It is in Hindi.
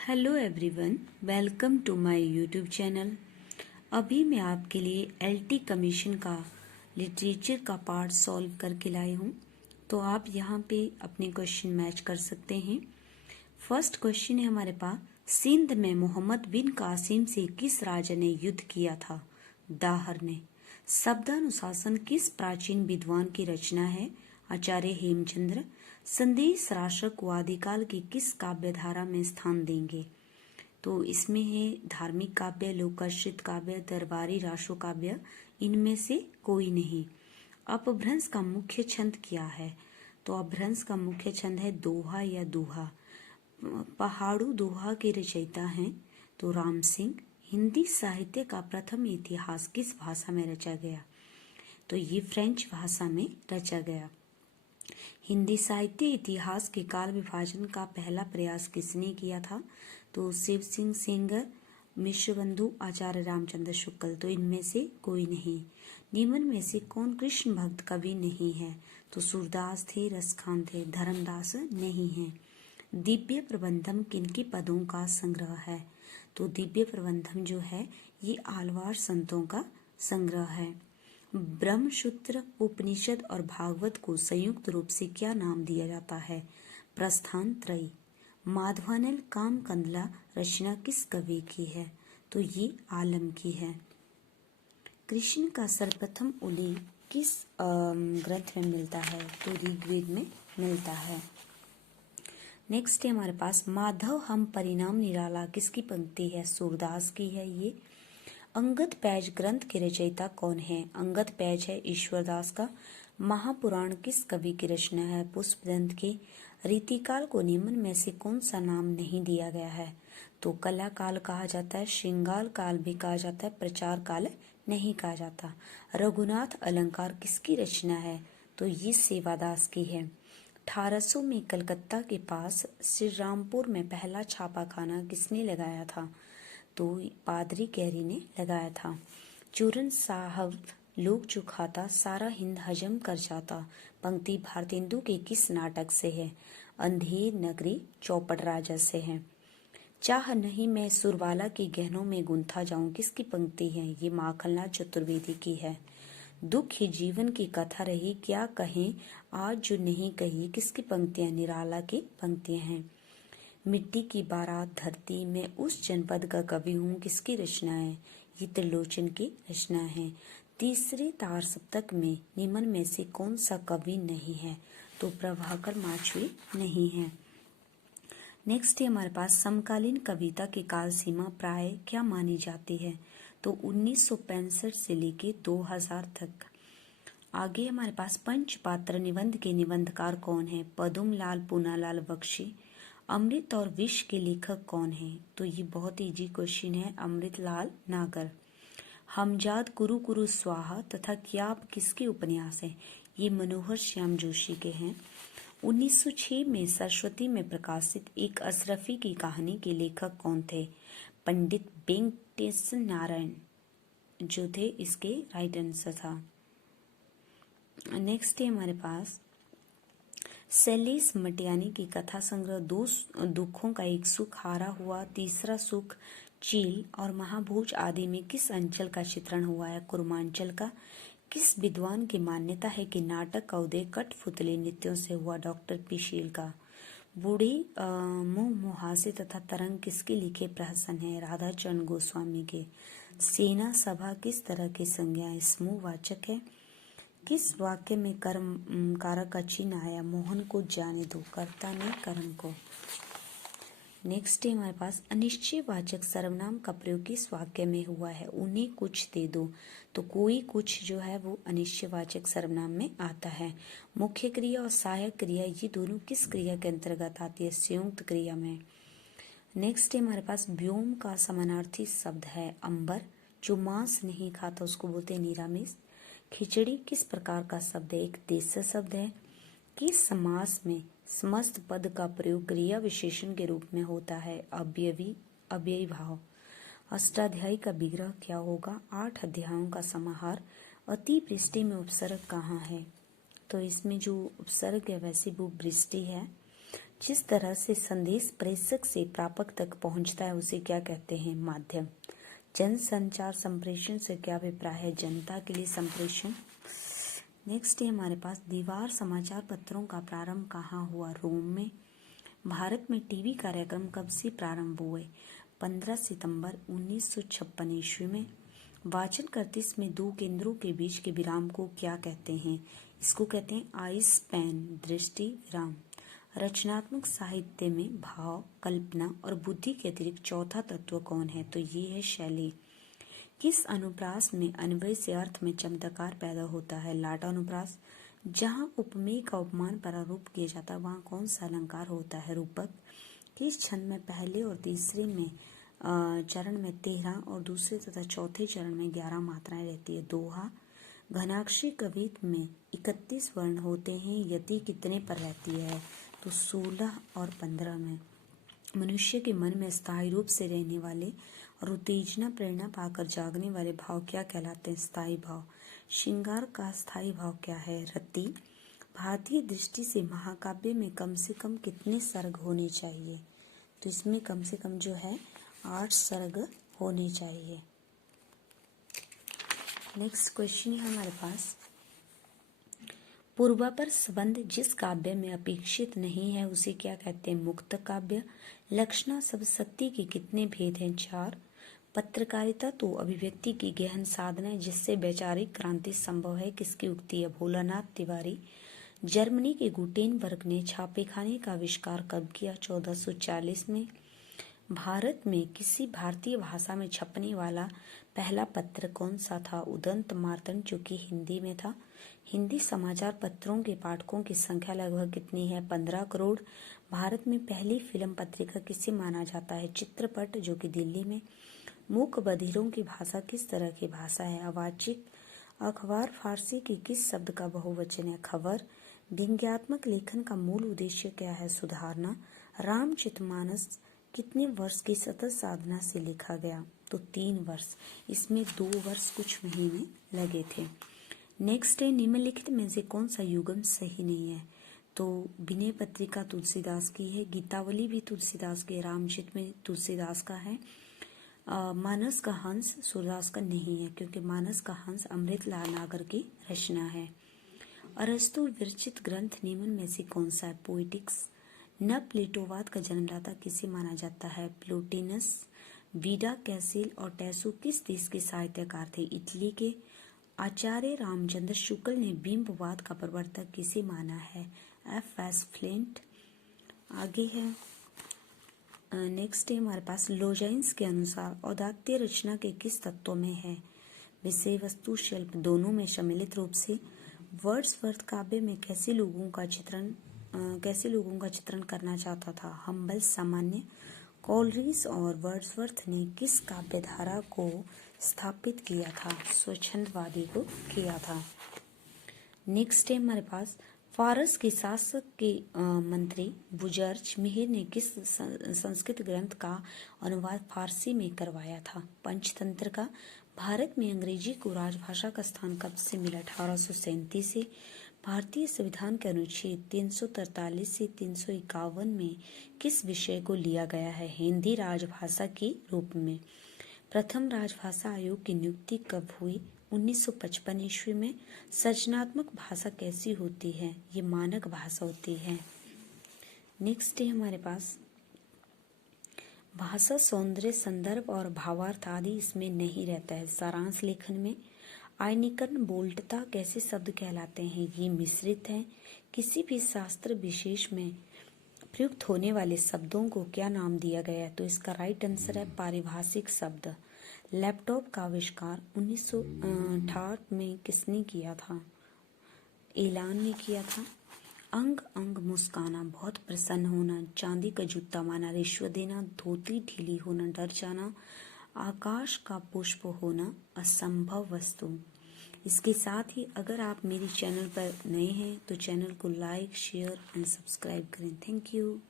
Hello everyone, welcome to my YouTube channel. अभी मैं आपके लिए एलटी कमीशन का लिटरेचर का पार्ट सॉल्व करके लाई हूँ। तो आप यहाँ पे अपने क्वेश्चन मैच कर सकते हैं। फर्स्ट क्वेश्चन है हमारे पास, सिंध में मोहम्मद बिन कासिम से किस राजा ने युद्ध किया था? दाहर ने। शब्दानुशासन किस प्राचीन विद्वान की रचना है? आचार्य हेमचंद्र। संदेश राशक को आदिकाल की किस काव्य धारा में स्थान देंगे? तो इसमें है धार्मिक काव्य, लोकाश्रित काव्य, दरबारी राशो काव्य, इनमें से कोई नहीं। अपभ्रंश का मुख्य छंद क्या है? तो अपभ्रंश का मुख्य छंद है दोहा या दोहा। पहाड़ू दोहा के रचयिता हैं तो राम सिंह। हिंदी साहित्य का प्रथम इतिहास किस भाषा में रचा गया? तो ये फ्रेंच भाषा में रचा गया। हिंदी साहित्य इतिहास के काल विभाजन का पहला प्रयास किसने किया था? तो शिव सिंह सेंगर, मिश्रबंधु, आचार्य रामचंद्र शुक्ल। तो इनमें से कोई नहीं। निम्न में से कौन कृष्ण भक्त कवि नहीं है? तो सूरदास थे, रसखान थे, धर्मदास नहीं है। दिव्य प्रबंधम किनकी पदों का संग्रह है? तो दिव्य प्रबंधम जो है ये आलवार संतों का संग्रह है। ब्रह्मसूत्र, उपनिषद और भागवत को संयुक्त रूप से क्या नाम दिया जाता है? प्रस्थान त्रयी। माधवानल कामकंदला रचना किस कवि की है? तो ये आलम की है। कृष्ण का सर्वप्रथम उल्लेख किस ग्रंथ में मिलता है? तो ऋग्वेद में मिलता है। नेक्स्ट है हमारे पास, माधव हम परिणाम निराला किसकी पंक्ति है? सूरदास की है ये। अंगद पैज ग्रंथ के रचयिता कौन है? अंगद पैज है ईश्वरदास का। महापुराण किस कवि की रचना है? पुष्पदंत की। रीतिकाल को निम्न में से कौन सा नाम नहीं दिया गया है? तो कला काल कहा जाता है, श्रृंगार काल भी कहा जाता है, प्रचार काल नहीं कहा जाता। रघुनाथ अलंकार किसकी रचना है? तो ये सेवादास की है। 1800 में कलकत्ता के पास श्री रामपुर में पहला छापाखाना किसने लगाया था? तो पादरी कैरी ने लगाया था। चूरन साहब लोग जो खाता सारा हिंद हजम कर जाता, पंक्ति भारतेंदु के किस नाटक से है? अंधेर नगरी चौपड़ राजा से है। चाह नहीं मैं सुरबाला के गहनों में गुंथा जाऊं किसकी पंक्ति है? ये माखनलाल चतुर्वेदी की है। दुख ही जीवन की कथा रही क्या कहें आज जो नहीं कही किसकी पंक्तियां? निराला की पंक्तियां हैं। मिट्टी की बारात धरती में उस जनपद का कवि हूँ किसकी रचना है? ये त्रिलोचन की रचना है। तीसरे तार सप्तक में निम्न में से कौन सा कवि नहीं है? तो प्रभाकर माछवी नहीं है। नेक्स्ट है हमारे पास, समकालीन कविता की काल सीमा प्राय क्या मानी जाती है? तो 1965 से लेके 2000 तक। आगे हमारे पास पंचपात्र निबंध के निबंधकार कौन है? पदुम लाल पूनालाल बख्शी। अमृत और विष के लेखक कौन है? तो ये बहुत इजी क्वेश्चन है, अमृतलाल नागर। हमजाद कुरु कुरु स्वाहा तथा क्याब किसके उपन्यास है? ये मनोहर श्याम जोशी के हैं। 1906 में सरस्वती में प्रकाशित एक अशरफी की कहानी के लेखक कौन थे? पंडित वेंकटेश नारायण जो थे इसके राइट आंसर था। नेक्स्ट है हमारे पास, शैलेश मटियानी की कथा संग्रह दो दुखों का एक सुख हारा हुआ, तीसरा सुख चील और महाभोज आदि में किस अंचल का चित्रण हुआ है? कुर्मांचल का। किस विद्वान की मान्यता है कि नाटक का उदय कठपुतली नृत्यों से हुआ? डॉक्टर पी शील का। बूढ़ी मुंह मुहासे तथा तरंग किसके लिखे प्रहसन है? राधा चरण गोस्वामी के। सेना सभा किस तरह की संज्ञा समूहवाचक है? किस वाक्य में कर्म कारक का चिन्ह आया? मोहन को जाने दो, कर्ता ने कर्म को। नेक्स्ट है हमारे पास, अनिश्चयवाचक सर्वनाम का प्रयोग किस वाक्य में हुआ है? उन्हें कुछ दे दो। तो कोई कुछ जो है वो अनिश्चयवाचक सर्वनाम में आता है। मुख्य क्रिया और सहायक क्रिया ये दोनों किस क्रिया के अंतर्गत आती है? संयुक्त क्रिया में। नेक्स्ट है हमारे पास, व्योम का समानार्थी शब्द है अंबर। जो मांस नहीं खाता उसको बोलते हैं निरामिष। खिचड़ी किस प्रकार का शब्द है? एक देश शब्द है। किस समास में समस्त पद का प्रयोग क्रिया विशेषण के रूप में होता है? अव्ययी भाव। अष्टाध्यायी का विग्रह क्या होगा? 8 अध्यायों का समाहार। अतिवृष्टि में उपसर्ग कहाँ है? तो इसमें जो उपसर्ग है वैसे वो वृष्टि है। जिस तरह से संदेश प्रेषक से प्रापक तक पहुंचता है उसे क्या कहते हैं? माध्यम। जन संचार संप्रेषण से क्या अभिप्राय है? जनता के लिए संप्रेषण। नेक्स्ट है हमारे पास दीवार समाचार पत्रों का प्रारंभ कहाँ हुआ? रोम में। भारत में टीवी कार्यक्रम कब से प्रारंभ हुए? 15 सितंबर 1956 ईस्वी में। वाचन करते समय दो केंद्रों के बीच के विराम को क्या कहते हैं? इसको कहते हैं आई स्पैन, दृष्टि विराम। रचनात्मक साहित्य में भाव, कल्पना और बुद्धि के अतिरिक्त चौथा तत्व कौन है? तो ये है शैली। किस अनुप्रास में अन्वय से अर्थ में चमत्कार पैदा होता है? लाट अनुप्रास। जहाँ उपमेय का उपमान प्रारूप किया जाता है वहाँ कौन सा अलंकार होता है? रूपक। किस छंद में पहले और तीसरे में चरण में 13 और दूसरे तथा चौथे चरण में 11 मात्राएं रहती है? दोहा। घनाक्षरी कवित्व में 31 वर्ण होते हैं, यति कितने पर रहती है? तो 16 और 15 में। मनुष्य के मन में स्थायी रूप से रहने वाले और उत्तेजना प्रेरणा पाकर जागने वाले भाव क्या कहलाते हैं? स्थायी भाव। श्रृंगार का स्थायी भाव क्या है? रति। भारतीय दृष्टि से महाकाव्य में कम से कम कितने सर्ग होने चाहिए? तो इसमें कम से कम जो है 8 सर्ग होने चाहिए। नेक्स्ट क्वेश्चन है हमारे पास, पूर्वापर संबंध जिस काव्य में अपेक्षित नहीं है उसे क्या कहते हैं? मुक्त काव्य। लक्षणा शब्द शक्ति के कितने भेद हैं? 4। पत्रकारिता तो अभिव्यक्ति की गहन साधना है जिससे वैचारिक क्रांति संभव है, किसकी उक्ति है? भोलानाथ तिवारी। जर्मनी के गुटेनबर्ग ने छापेखाने का आविष्कार कब किया? 1440 में। भारत में किसी भारतीय भाषा में छपने वाला पहला पत्र कौन सा था? उदंत मार्तंड, जो कि हिंदी में था। हिंदी समाचार पत्रों के पाठकों की संख्या लगभग कितनी है? 15 करोड़। भारत में पहली फिल्म पत्रिका किसे माना जाता है? चित्रपट, जो कि दिल्ली में। मूक बधिरों की भाषा किस तरह की भाषा है? अवाचिक। अखबार फारसी की किस शब्द का बहुवचन है? खबर। व्यंग्यात्मक लेखन का मूल उद्देश्य क्या है? सुधारना। रामचरितमानस कितने वर्ष की सतत साधना से लिखा गया? तो 3 वर्ष। इसमें 2 वर्ष कुछ महीने लगे थे। नेक्स्ट है, निम्नलिखित में से कौन सा युग्म सही नहीं है? तो विनय पत्रिका तुलसीदास की है, गीतावली भी तुलसीदास की, रामचरित में तुलसीदास का है। मानस का हंस सूरदास का नहीं है, क्योंकि मानस का हंस अमृतलाल नागर की रचना है। अरस्तु विरचित ग्रंथ निम्न में से कौन सा है? पोएटिक्स। न प्लेटोवाद का जन्मदाता किसे माना जाता है? प्लोटिनस। वीडा, कैसिल और टैसो किस देश के साहित्यकार थे? इटली के। आचार्य रामचंद्र शुक्ल ने बिंबवाद का प्रवर्तक किसे माना है? F.S. फ्लिंट। आगे है नेक्स्ट है हमारे पास, लोजाइंस के अनुसार औदात्य रचना के किस तत्वों में है? विषय वस्तु शिल्प दोनों में सम्मिलित रूप से। वर्ड्सवर्थ काव्य में कैसे लोगों का चित्रण करना चाहता था? हम्बल, सामान्य। कोलरिज और वर्ड्सवर्थ ने किस काव्य धारा को स्थापित किया था? स्वच्छंदवादी को किया था। नेक्स्ट है हमारे पास, फारस के शासक के मंत्री बुजर्ज मिहिर ने किस संस्कृत ग्रंथ का अनुवाद फारसी में करवाया था? पंचतंत्र का। भारत में अंग्रेजी को राजभाषा का स्थान कब से मिला? 1837 से। भारतीय संविधान के अनुच्छेद 343 से 351 में किस विषय को लिया गया है? हिंदी राजभाषा के रूप में। प्रथम राजभाषा आयोग की नियुक्ति कब हुई? 1955 ईस्वी में। सृजनात्मक भाषा कैसी होती है? ये मानक भाषा होती है। नेक्स्ट है हमारे पास, भाषा सौंदर्य, संदर्भ और भावार्थ आदि इसमें नहीं रहता है। सारांश लेखन में। आयनीकरण, बोल्टता कैसे शब्द कहलाते हैं? ये मिश्रित हैं। किसी भी शास्त्र विशेष में प्रयुक्त होने वाले शब्दों को क्या नाम दिया गया है? तो इसका राइट आंसर है पारिभाषिक शब्द। लैपटॉप का आविष्कार 1968 में किसने किया था? एलान ने किया था। अंग अंग मुस्काना, बहुत प्रसन्न होना। चांदी का जूता माना, रिश्वत देना। धोती ढीली होना, डर जाना। आकाश का पुष्प होना, असंभव वस्तु। इसके साथ ही अगर आप मेरे चैनल पर नए हैं तो चैनल को लाइक, शेयर एंड सब्सक्राइब करें। Thank you.